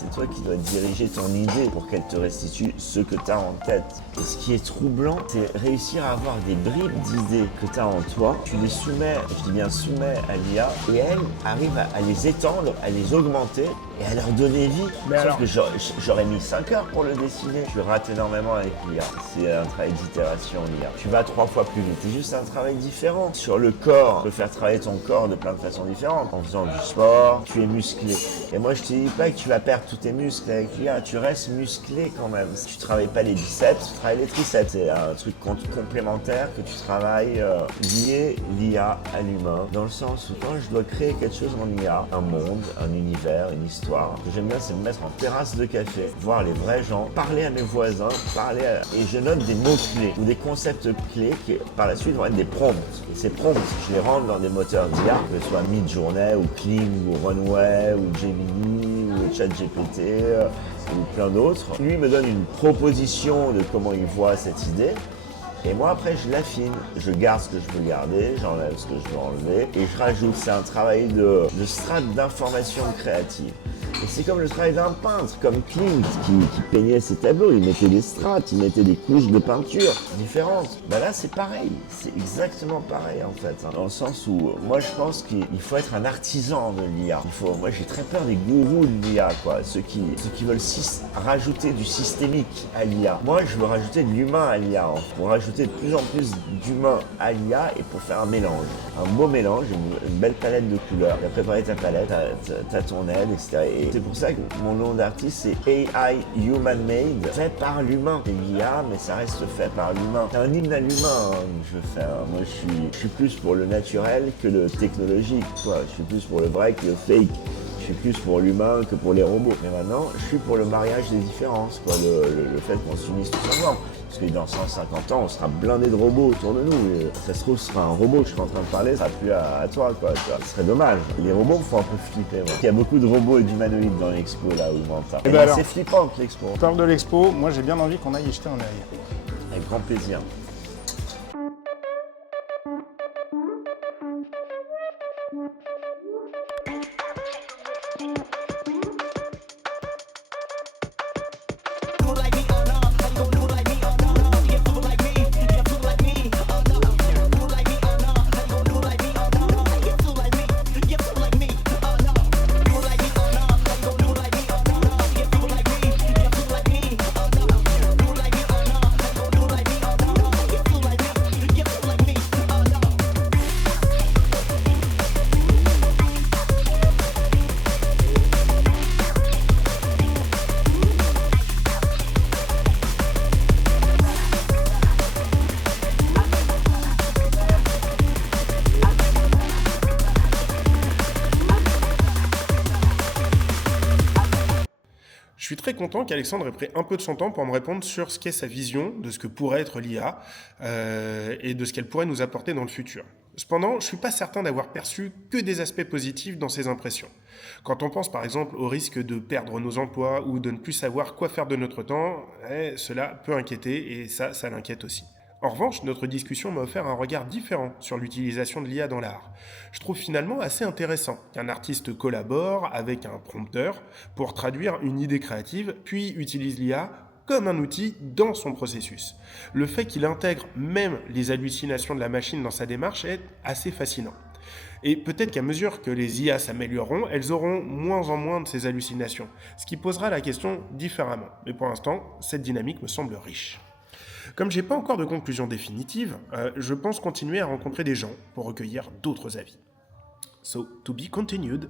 c'est toi qui dois diriger ton idée pour qu'elle te restitue ce que tu as en tête. Et ce qui est troublant, c'est réussir à avoir des bribes d'idées que tu as en toi. Tu les soumets, je dis bien soumets à l'IA, et elle arrive à les étendre, à les augmenter et à leur donner vie. Sauf que j'aurais mis 5 heures pour le dessiner. Tu rates énormément avec l'IA. C'est un travail d'itération, l'IA. Tu vas 3 fois plus vite. C'est juste un travail différent. Sur le corps, tu peux faire travailler ton corps de plein de façons différentes. En faisant du sport, tu es musclé. Et moi, je te dis pas que tu vas perdre tous tes muscles avec l'IA. Tu restes musclé quand même. Tu travailles pas les biceps, tu travailles les triceps. C'est un truc complémentaire que tu travailles lié l'IA à l'humain. Dans le sens où quand je dois créer quelque chose en IA, un monde, un univers, une histoire, ce que j'aime bien, c'est me mettre en terrasse de café, voir les vrais gens, parler à mes voisins, et je note des mots-clés ou des concepts clés qui, par la suite, vont être des prompts. Et ces prompts, je les rentre dans des moteurs d'IA, que ce soit Midjourney ou Kling ou Runway ou Gemini ou ChatGPT ou plein d'autres. Lui me donne une proposition de comment il voit cette idée. Et moi, après, je l'affine. Je garde ce que je veux garder, j'enlève ce que je veux enlever. Et je rajoute. C'est un travail de strate d'information créative. Et c'est comme le travail d'un peintre, comme Klimt, qui peignait ses tableaux. Il mettait des strates, il mettait des couches de peinture différentes. Ben là, c'est pareil. C'est exactement pareil, en fait. Dans le sens où, moi, je pense qu'il faut être un artisan de l'IA. Moi, j'ai très peur des gourous de l'IA, quoi. Ceux qui veulent rajouter du systémique à l'IA. Moi, je veux rajouter de l'humain à l'IA, en fait. Pour rajouter de plus en plus d'humain à l'IA et pour faire un mélange. Un beau mélange, une belle palette de couleurs. Tu as préparé ta palette, t'as ton aide, etc. Et c'est pour ça que mon nom d'artiste, c'est AI Human Made, fait par l'humain. C'est l'IA, mais ça reste fait par l'humain. C'est un hymne à l'humain que je veux faire. Moi, je suis plus pour le naturel que le technologique, quoi. Je suis plus pour le vrai que le fake. Je suis plus pour l'humain que pour les robots. Mais maintenant, je suis pour le mariage des différences, quoi. Le fait qu'on s'unisse tous ensemble. Parce que dans 150 ans, on sera blindé de robots autour de nous. Et ça se trouve, ce sera un robot que je suis en train de parler, ça sera plus à toi, quoi. Ce serait dommage. Les robots me font un peu flipper, moi. Il y a beaucoup de robots et d'humanoïdes dans l'expo, là, où on entend. Et c'est flippant, l'expo. On parle de l'expo. Moi, j'ai bien envie qu'on aille y jeter un œil. Avec grand plaisir. Je suis très content qu'Alexandre ait pris un peu de son temps pour me répondre sur ce qu'est sa vision de ce que pourrait être l'IA et de ce qu'elle pourrait nous apporter dans le futur. Cependant, je ne suis pas certain d'avoir perçu que des aspects positifs dans ses impressions. Quand on pense par exemple au risque de perdre nos emplois ou de ne plus savoir quoi faire de notre temps, cela peut inquiéter et ça l'inquiète aussi. En revanche, notre discussion m'a offert un regard différent sur l'utilisation de l'IA dans l'art. Je trouve finalement assez intéressant qu'un artiste collabore avec un prompteur pour traduire une idée créative, puis utilise l'IA comme un outil dans son processus. Le fait qu'il intègre même les hallucinations de la machine dans sa démarche est assez fascinant. Et peut-être qu'à mesure que les IA s'amélioreront, elles auront moins en moins de ces hallucinations, ce qui posera la question différemment. Mais pour l'instant, cette dynamique me semble riche. Comme j'ai pas encore de conclusion définitive, je pense continuer à rencontrer des gens pour recueillir d'autres avis. So, to be continued.